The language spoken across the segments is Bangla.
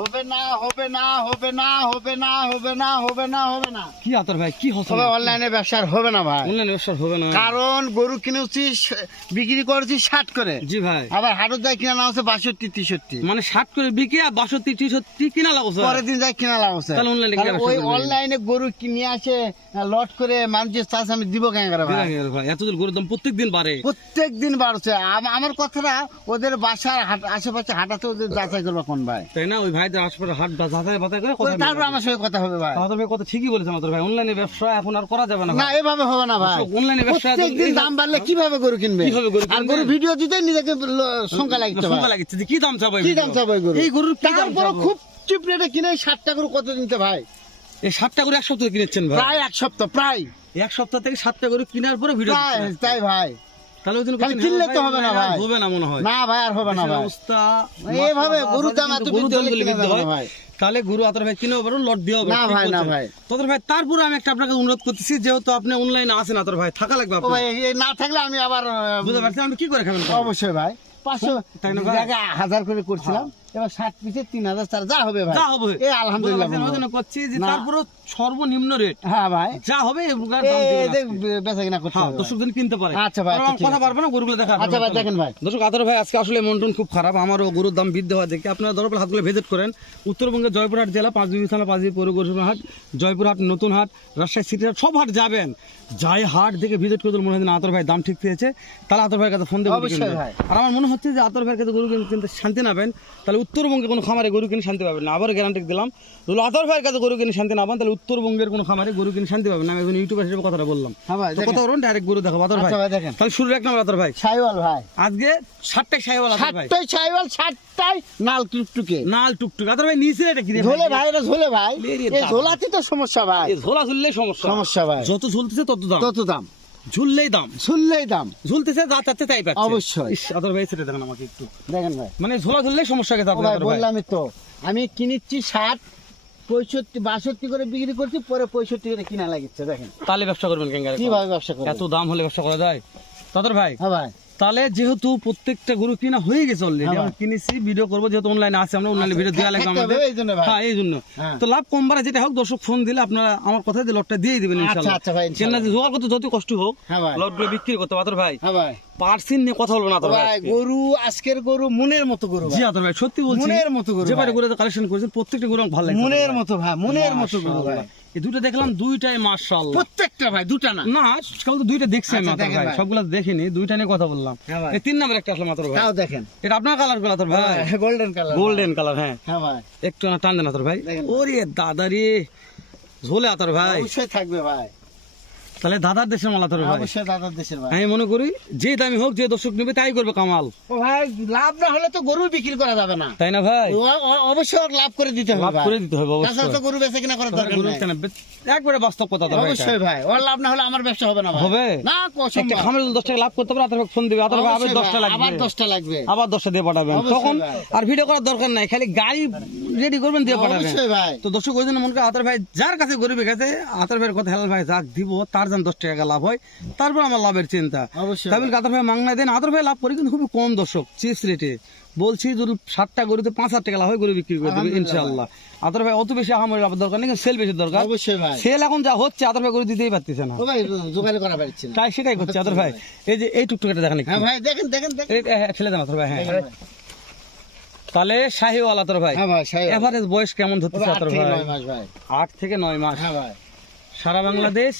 হবে না হবে না হবে না হবে না হবে না হবে না হবে না কি আতর ভাই কি হচ্ছে অনলাইনে ব্যবসা হবে না ভাই, অনলাইনে ব্যবসা হবে না। কারণ গরু কিনেছি বিক্রি করেছি 60 করে, জি ভাই, আবার হাটত যাই কিনা লাগাচ্ছে 62 63, মানে 60 করে বিক্রি আর 62 63 কিনা লাগছে, পরের দিন যাই কিনা লাগাচ্ছে। তাহলে অনলাইনে কি ব্যবসা ওই করবেন? অনলাইনে গরু কিনে আসে লট করে মানুষের চাষ আমি দিব কেন করে ভাই? ভাই এত দূর গরুর দাম প্রত্যেকদিন বাড়ে, প্রত্যেক দিন বাড়ছে। আমার কথাটা ওদের বাসার আশেপাশে হাঁটাতে ওদের যাচাই করবো কোন ভাই, তাই না? ওই ভাইদের আশেপাশে হাট যাচাই বাতাই করে কথা তারপর আমার সঙ্গে কথা হবে ভাই। আতর ভাই কথা ঠিকই বলেছেন আতর ভাই, অনলাইনে ব্যবসা এখন আর করা যাবে না না, ভাই। এভাবে হবে না ভাই। অনলাইনে ব্যবসা প্রত্যেকদিন দাম বাড়লে কিভাবে গরু কিনবে? কিভাবে গরু আর কিনবে? গরু ভিডিও দিতে নিজেকে সংখ্যা লাগছে সংখ্যা লাগছে যে কি দাম চাবো, কি দাম চাবো গরু? এই গরুর কি দাম তারপর চাবো? খুব চিপ রেটে কিনে 60টা গরু কত দিনতে ভাই? এই 60টা করে এক সপ্তাহে কিনেছেন ভাই, প্রায় 1 সপ্তাহ, প্রায় এক সপ্তাহ থেকে 7টা করে কেনার পরে ভিডিও প্রায় তাই ভাই। তাহলে ওই দিন খালি কিনলে তো হবে না ভাই, হবে না মনে হয়, না ভাই আর হবে না ভাই। অবস্থা এইভাবে গরুর দাম এত গরুর বৃদ্ধি দাম হলে যদি কিনা বৃদ্ধি যাবে হয় না ভাই। তাহলে গরু আতর ভাই কিনেও পারো, লট দিয়েও না ভাই, না ভাই। তোদের ভাই তারপরে আমি একটা আপনাকে অনুরোধ করতেছি, যেহেতু আপনি অনলাইনে আছেন আতর ভাই, থাকা লাগবে ও আপনার, ভাই, এই না থাকলে আমি আবার বুঝতে পারছেন আপনি কি করে খাবেন? অবশ্যই ভাই 500 তাই না ভাই? জায়গা 1000 করে করছিলাম, এবার 60 পিসে 3000 চার যা হবে ভাই, যা হবে এই আলহামদুলিল্লাহ বুঝতে পারছেন? ওই জন্য করছি যে না। তারপরে সর্বনিম্ন রেট হ্যাঁ ভাই, যা হবে এগুলোর এই দাম দিবেন দেখ আজকে। বেচা কিনা করতে হ্যাঁ, হবে। দর্শক দিন কিনতে পারে। আচ্ছা ভাই, আচ্ছা, কারণ ঠিক কথা আছে। পারবে না, গরুগুলো দেখা আচ্ছা ভাই, দেখেন ভাই। দর্শক আতর ভাই আজকে আসলে মন টন খুব খারাপ, আমারও গরুর দাম বৃদ্ধি হওয়া দেখে আপনারা দরকার হাটগুলো ভিজিট করেন। উত্তরবঙ্গের জয়পুরহাট জেলা, পাঁচবিবি থানা, পাঁচবিবি পৌর পৌরসভা হাট, জয়পুরহাট, নতুন হাট, রাজশাহী সিটি হাট, সব হাট যাবেন, যাই হাট দেখে ভিজিট করে মনে হয় যে না, আতর ভাই দাম ঠিক পেয়েছে, তাহলে আতর ভাইয়ের কাছে ফোন দিয়ে গরু অবশ্যই কিনবেন। ভাই। আর আমার মনে হচ্ছে যে আতর ভাইয়ের কাছে গরু কিনতে শান্তি না পাবেন, তাহলে উত্তরবঙ্গের কোনো খামারে গরু কিনে শান্তি পাবেন না। আবার গ্যারান্টি দিলাম, যদি আতর ভাইয়ের কাছে গরু কিনে শান্তি না পান, তাহলে উত্তরবঙ্গের কোনো খামারে গরু কিনে শান্তি পাবেন না। আমি এখন ইউটিউবার হিসেবে কথাটা বললাম। হ্যাঁ ভাই, তো দেখেন। কথা বলুন, ডাইরেক্ট গরু দেখাবো আতর ভাই। আচ্ছা ভাই, দেখেন। তাহলে শুরু এক নম্বর আতর ভাই, সাইওয়াল ভাই, আজকে 60টাই সাইওয়াল আতর ভাই, 60টাই সাইওয়াল, 60টাই নাল টুকটুকে নাল টুকটুক। আতর ভাই নিচে এটা কি রে ঝোলে ভাই, এটা ঝোলে ভাই, লেরিয়ে এই দাম। ঝোলাতে তো সমস্যা ভাই, এই ঝোলা ঝুললেই সমস্যা, সমস্যা ভাই, যত ঝুলতেছে তত দাম, তত দাম, ঝুললেই দাম, শুনলেই দাম। ঝুলতেছে যা চাচ্ছে তাই পাচ্ছে। অবশ্যই। ইস, আতর ভাই সেটা দেখেন আমাকে একটু, দেখেন ভাই, মানে ঝোলা ঝুললেই সমস্যা গেছে ও আপনার ভাই আতর ভাই। বললামই তো, আমি কিনেছি 60, 65, 62 করে বিক্রি করছি, পরে 65 করে কিনা লাগিচ্ছে। দেখেন তাহলে ব্যবসা করবেন কেন? কিভাবে ব্যবসা করবে? এত দাম হলে ব্যবসা করা যায়? তাদের ভাই হ্যাঁ ভাই, তাহলে যেহেতু প্রত্যেকটা গরু কিনা হয়ে গেছে অলরেডি, হ্যাঁ ভাই। আমরা কিনেছি, ভিডিও করবো, যেহেতু অনলাইনে আছে, আমরা অনলাইনে ভিডিও দেওয়া লাগবে থাকতে হবে, আমাদের। এই জন্য ভাই। হ্যাঁ, এই জন্য হ্যাঁ। তো লাভ কম বাড়া যেটা হোক, দর্শক ফোন দিলে আপনারা আমার কথা দিয়ে লটটা দিয়ে দিবেন ইনশাআল্লাহ। আচ্ছা ভাই, কেন ইনশাআল্লাহ। যে জোগাড় করতে যত কষ্ট হোক, হ্যাঁ ভাই, লটগুলো বিক্রি করতে পাতর ভাই, হ্যাঁ ভাই, পার্সিন নিয়ে কথা বলবো না আতর ভাই ভাই আজকে। গরু আজকের গরু মনের মতো গরু জি ভাই, আতর ভাই সত্যি বলছি, মনের মতো গরু যে ভাই। গরু কালেকশন করেছেন প্রত্যেকটা গরু আমার ভালো লাগছে মনের আতর ভাই। মতো ভাই, মনের মতো গরু ভাই, মাশাআল্লাহ। এই দুটো দেখলাম, দুইটাই মাশাআল্লাহ। প্রত্যেকটা ভাই, দুটা না। না কেবল তো দুইটা দেখছি আমি আচ্ছা, আতর দেখেন ভাই, ভাই। সবগুলো দেখিনি, দুইটা নিয়ে কথা বললাম। হ্যাঁ ভাই। এই 3 নম্বর একটা আসলাম আতর ভাই, তাও দেখেন, এটা আপনার কালার গুলো আতর ভাই, গোল্ডেন কালার, গোল্ডেন কালার। হ্যাঁ, হ্যাঁ ভাই, একটু না টান দেন আতর ভাই। দেখেন। ওরে দাদা রে, ঝোলে আতর ভাই, অবশ্যই থাকবে ভাই, তাহলে দাদার দেশের মাল আতর ভাই। অবশ্যই দাদার দেশের ভাই। আমি মনে করি যে দামি হোক, যে দর্শক নেবে তাই করবে কামাল, ও ভাই, লাভ না হলে তো গরু বিক্রি করা যাবে না, তাই না ভাই? অবশ্যই ওর লাভ করে দিতে হবে লাভ ভাই। করে দিতে হবে তাছাড়া অবশ্যই। তো গরু বেচা কিনা করার দরকার গরু নেই। কেন একবারে বাস্তব কথা আতর ভাই, এটা। অবশ্যই ভাই, ওর লাভ না হলে আমার ব্যবসা হবে না ভাই। হবে না, কসম একটা ভাই। খামের 10 টাকা লাভ করতে পারে, আতর ভাই ফোন দিবে, আতর ভাই আবার অবশ্যই 10টা ভাই, লাগবে, আবার 10টা লাগবে। আবার 10টা দিয়ে পাঠাবেন, অবশ্যই তখন ভাই। আর ভিডিও করার দরকার নাই, খালি গাড়ি রেডি করবেন দিয়ে পাঠাবেন। অবশ্যই ভাই, তো দর্শক ওই জন্য মনে করে আতর ভাই যার কাছে গরিবে গেছে, আতর ভাইয়ের কথা হেলাল ভাই যাক দিব, তার যেন 10 টাকা লাভ হয়, তারপর আমার লাভের চিন্তা। অবশ্যই তাহলে আতর ভাই মাংনা দেন, আতর ভাই লাভ করি কিন্তু খুবই কম দর্শক, চিপস রেটে বলছি, যদি 60টা গরুতে 5-8 টাকা লাভ হয়, গরু বিক্রি করে দেবে আলহামদুলিল্লাহ ইনশাআল্লাহ। আতর ভাই অত বেশি আহামরি লাভের দরকার নেই, কিন্তু সেল বেশি দরকার। অবশ্যই ভাই। সেল এখন যা হচ্ছে, আতর ভাই গরু দিতেই পারতেছে না, ও ভাই, জোগাড় করা পারছি না। তাই সেটাই করছে আতর ভাই। এই যে এই টুকটুকাটা দেখেন একটু। হ্যাঁ ভাই, দেখেন দেখেন দেখেন। ফেলে দেন আতর ভাই। হ্যাঁ, দেখেন ভাই। তাহলে শাহিওয়াল আতর ভাই, হ্যাঁ ভাই, সেই এভারেজ বয়স কেমন ধরতেছে আতর ভাই? 9 মাস ভাই। 8 থেকে 9 মাস। হ্যাঁ ভাই, সারা বাংলাদেশ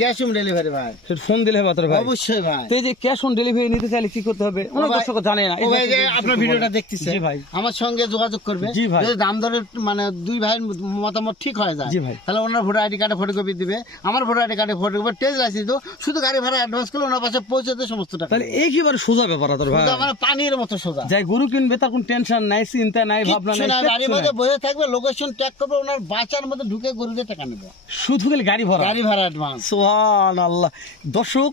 ক্যাশ অন ডেলিভারি ভাই। ফোন দিলে হবে আতর ভাই। অবশ্যই ভাই। তো এই যে ক্যাশ অন ডেলিভারি নিতে চাইলে কি করতে হবে? অনেক ভাই, দর্শক জানে না। ও ভাই, যে আপনার ভিডিওটা দেখতেছে, জি ভাই, আমার সঙ্গে যোগাযোগ করবে। জি ভাই। যদি দাম দরের মানে দুই ভাইয়ের মতামত ঠিক হয়ে যায়, জি ভাই। তাহলে ওনার ভোটার আইডি কার্ডে ফটোকপি দিবে, আমার ভোটার আইডি কার্ডে ফটোকপি, টেস্ট লাইসেন্স দিও, শুধু গাড়ি ভাড়া অ্যাডভান্স করলে ওনার পাশে পৌঁছাতে সমস্ত টাকা। তাহলে একেবারে সোজা ব্যাপার আতর ভাই, কিন্তু আমার পানির মতো সোজা। যাই গরু কিনবে তার কোনো টেনশন নাই, চিন্তা নাই, ভাবনা কিচ্ছু নাই, না, গাড়ির কিচ্ছু মধ্যে নাই। বসে থাকবে, লোকেশন ট্যাগ করবে, ওনার বাঁচার মধ্যে ঢুকে গরুতে টাকা নেবে, শুধু খালি গাড়ি ভরা, গাড়ি ভাড়া অ্যাডভান্স। সুবহানাল্লাহ। দর্শক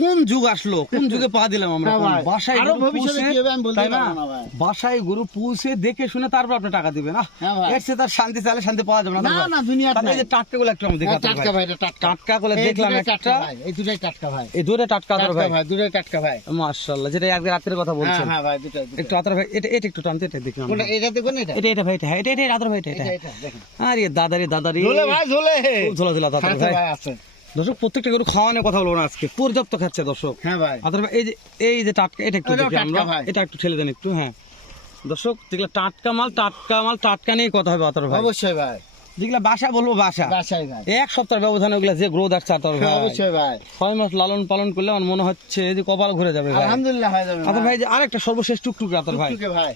কোন যুগ আসলো, কোন যুগে পা দিলাম আমরা। হ্যাঁ ভাই। বাসায় আরো গরু ভবিষ্যতে পুষে, কি হবে আমি বলতে তাই না? পারবো না ভাই। বাসায় গরু পুষে দেখে শুনে তারপর আপনি টাকা দিবেন। হ্যাঁ ভাই। এর চেয়ে তার শান্তি চাইলে শান্তি পাওয়া যাবে না। না, না, দুনিয়াতে তাহলে এই যে নাই। টাটকা গুলো একটু আমি হ্যাঁ, দেখাতে টাটকা ভাই, এটা টাটকা। টাটকা গুলো এই দেখলাম দুটোই টাটকা একটা, ভাই, এই দুটোই টাটকা ভাই। এই দূরে টাটকা আতর টাটকা ভাই, ভাই, দুটোই টাটকা ভাই। মাশাআল্লাহ। যেটা আজকে রাতের কথা হ্যাঁ, বলছেন, হ্যাঁ ভাই, দুটোই, দুটোই। একটু আতর ভাই, এটা এটা একটু টানতে, এটা দেখলাম। কোনটা, এটা দেখুন, এটা? এটা ভাই, এটা আতর ভাই, এটা এটা, এটা, দেখেন। আরে দাদারি ঝোলে ভাই, ঝোলে। খুব ঝোলা ঝোলা আতর আছে ভাই। ভাই, আছে। দর্শক প্রত্যেকটা গরু খাওয়ানোর কথা বলবো না আজকে, পর্যাপ্ত খাচ্ছে দর্শক। হ্যাঁ ভাই। আতর ভাই, এই যে টাটকা, এটা একটু এটাও দেখি টাটকা আমরা, ভাই। এটা একটু ঠেলে দেন একটু। হ্যাঁ দর্শক, যেগুলো টাটকা মাল, টাটকা নিয়ে কথা হবে আতর ভাই। অবশ্যই ভাই, যেগুলো বাসা বলবো বাসা, বাসাই ভাই। এক সপ্তাহের ব্যবধানে ওগুলা যে গ্রোথ আসছে আতর ভাই, অবশ্যই ভাই। 6 মাস লালন পালন করলে আমার মনে হচ্ছে যে কপাল ঘুরে যাবে ভাই। আলহামদুলিল্লাহ হয়ে যাবে আতর ভাই, যে আরেকটা সর্বশেষ টুকটুকে আতর ভাই, টুকটুকে ভাই।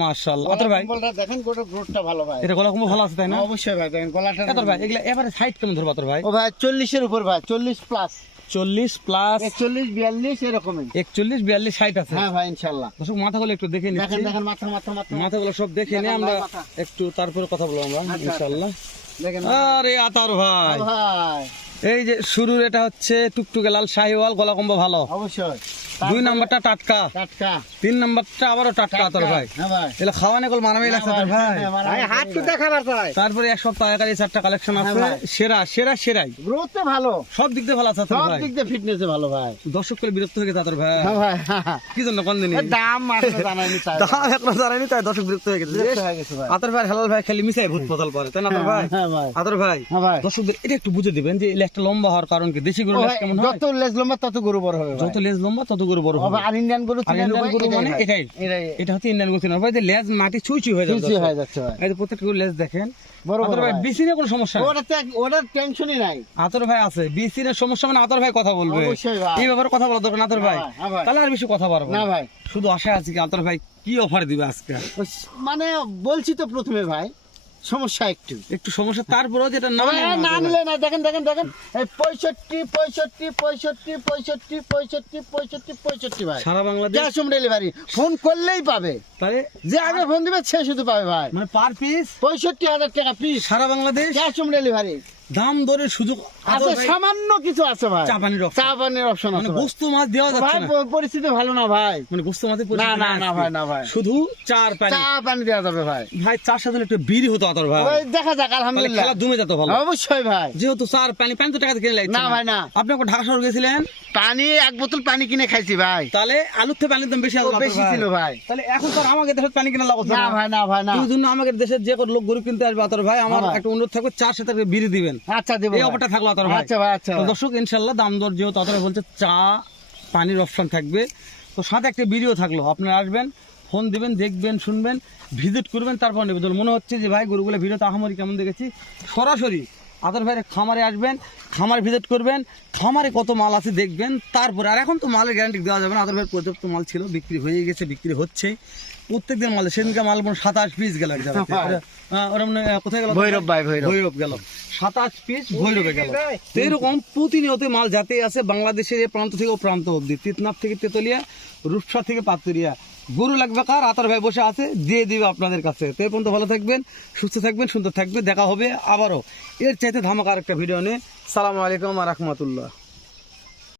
মাশাআল্লাহ। আতর ভাই, কম্বলটা দেখেন, গোটা গ্রোথটা ভালো ভাই। এটা গলা কম্বল ভালো আছে তাই না? অবশ্যই ভাই, দেখেন গলাটা। আতর ভাই, এগুলা এবারে সাইড কেমন ধরবো আতর ভাই? ও ভাই 40 এর উপর ভাই, 40 প্লাস, 40 প্লাস 41 42 এরকমই। 41 42 60 আছে। হ্যাঁ ভাই, ইনশাআল্লাহ। দর্শক মাথাগুলো একটু দেখে নিচ্ছি, দেখেন, দেখেন, মাথা, মাথা, মাথা। মাথাগুলো সব দেখে নিয়ে দেখেন আমরা ভাই, মাথা। একটু তারপরে কথা বলবো আমরা আচ্ছা, ইনশাআল্লাহ। দেখেন আরে আতর ভাই, ভাই, এই যে শুরুর এটা হচ্ছে টুকটুকে লাল শাহিওয়াল, গলা কম্বল ভালো। অবশ্যই। 2 নাম্বারটা টাটকা, টাটকা। 3 নাম্বারটা আবারও টাটকা আতর ভাই। হ্যাঁ ভাই। এগুলো খাওয়ানে কল মানামেই লাগছে আতর ভাই। ভাই হাত তো দেখাবার চাই। তারপরে এক সপ্তাহ আগের এই 4টা কালেকশন হ্যাঁ আছে, ভাই। সেরাই গ্রোথে ভালো, সব দিক দিয়ে ভালো আছে আতর সব ভাই। দিক দিয়ে ফিটনেসে ভালো ভাই। দর্শক করে বিরক্ত হয়ে গেছে আতর ভাই। হ্যাঁ ভাই। কি জন্য কোন দিনই দাম আসলে জানাইনি চাই। দাম এখনো জানাইনি, তাই দর্শক বিরক্ত হয়ে গেছে। বিরক্ত হয়ে গেছে ভাই। আতর ভাই হেলাল ভাই খালি মিশাই ভূত পতাল পরে, তাই না আতর ভাই? হ্যাঁ ভাই। আতর ভাই, হ্যাঁ ভাই। দর্শকদের এটা একটু বুঝে দিবেন যে লেজটা লম্বা হওয়ার কারণ কি, দেশি গরু ও লেজ ভাই, কেমন হয়? যত লেজ লম্বা তত গরু বড় হবে ভাই। যত লেজ লম্বা তত গরু বড় ও হবে। ভাই, আর ইন্ডিয়ান গরু আর চিনেন ইন্ডিয়ান ভাই, গরু মানে এটাই, এটা হচ্ছে ইন্ডিয়ান গরু চিনার ভাই, যে লেজ মাটি ছুঁই হয়ে যাবে। খুশি হয়ে যাচ্ছে ভাই। এই যে প্রত্যেকটা গরু লেজ দেখেন। বড় আতর বড় ভাই ভাই। বিসিনে কোনো সমস্যা নেই। ওটার টেনশনই নাই। আতর ভাই আছে, বিসিনের সমস্যা মানে আতর ভাই কথা বলবে। অবশ্যই ভাই। এই ব্যাপারে কথা বলা দরকার না আতর ভাই। হ্যাঁ ভাই। তাহলে আর বেশি কথা পারবো না ভাই। শুধু আশা আছে কি আতর ভাই কি অফার দিবে আজকে। মানে বলছি তো প্রথমে ভাই, সমস্যা একটু একটু সমস্যা, তারপরেও যেটা না নেয় না আতর নিলে ভাই। না। দেখেন, দেখেন, দেখেন, এই 65 ভাই, সারা Bangladesh cash on delivery. Phone করলেই পাবে, তাহলে যে আগে ফোন দিবে সে শুধু পাবে ভাই। মানে পার পিস 65,000 টাকা পিস, সারা বাংলাদেশ ক্যাশ অন ডেলিভারি দাম দরের সুযোগ আছে। সামান্য কিছু আছে ভাই, চা পানির option। চা পানির অপশন মানে আছে ভাই। গোস্ত মাছ দেওয়া যাচ্ছে ভাই, না, পরিস্থিতি ভালো না ভাই। মানে গোস্ত মাছের না, পরিস্থিতি না, নাই না আজকে। ভাই, না ভাই। শুধু চার পানি। চা পানি দেওয়া যাবে ভাই। ভাই চার সাথে একটু বিড়ি হতো আতর ভাই, ওই দেখা যাক, তাহলে আলহামদুলিল্লাহ। খেলা জমে যেত ভালো। অবশ্যই ভাই। যেহেতু চার পানি তো টাকা দিয়ে কিনে লাগছে না ভাই, না। আপনি একবার ঢাকা শহর গেছিলেন, পানি 1 বোতল পানি কিনে খাইছি ভাই। তাহলে আলুর থেকে পানির দাম বেশি ও আসবে আতর বেশি ভাই। ছিল ভাই। তাহলে এখন তো আর আমাদের দেশের পানি কিনা লাভ হচ্ছে না না ভাই, না ভাই, না। এই জন্য আমাদের দেশের যে কোনো লোক গরু কিনতে আসবে আতর ভাই, আমার হ্যাঁ ভাই। একটা অনুরোধ থাকবে চার সাথে একটা বিড়ি দিবেন। আচ্ছা দেব এই ভাই। অফারটা থাকলো আতর ভাই। আচ্ছা ভাই, আচ্ছা তো ভাই। দর্শক ইনশাল্লাহ দাম দর যেহেতু আতর ভাই বলছে চা পানির অপশন থাকবে, তো সাথে একটা ভিডিও থাকলো, আপনারা আসবেন, ফোন দিবেন, দেখবেন, শুনবেন, ভিজিট করবেন, তারপর নেবেন। তো মনে হচ্ছে যে ভাই গরুগুলো ভিডিওতে আহামরি কেমন দেখেছি, সরাসরি আতর ভাইয়ের খামারে আসবেন, খামার ভিজিট করবেন, খামারে কত মাল আছে দেখবেন, তারপরে। আর এখন তো মালের গ্যারান্টি দেওয়া যাবে না, আতর ভাইয়ের পর্যাপ্ত মাল ছিল, বিক্রি হয়ে গেছে, বিক্রি হচ্ছে প্রত্যেকদিন মাল। সেদিনকে মাল 27 পিস গেল এক জায়গাতে। ওরা মানে কোথায় গেল? ভৈরব ভাই, ভৈরব। ভৈরব গেল 27 পিস, ভৈরবে গেল। তো এরকম প্রতিনিয়ত মাল যাতে আছে বাংলাদেশের এই প্রান্ত থেকে ও প্রান্ত অব্দি, তিতনাথ থেকে তেতুলিয়া, রূপসা থেকে পাতুরিয়া। গরু লাগবে কার, আতর ভাই বসে আছে, দিয়ে দিবে আপনাদের কাছে। তো এই পর্যন্ত ভালো থাকবেন, সুস্থ থাকবেন, সুন্দর থাকবেন। দেখা হবে আবারও এর চাইতে ধামাকা আরেকটা ভিডিও নিয়ে। সালামু আলাইকুম ওয়া রাহমাতুল্লাহ।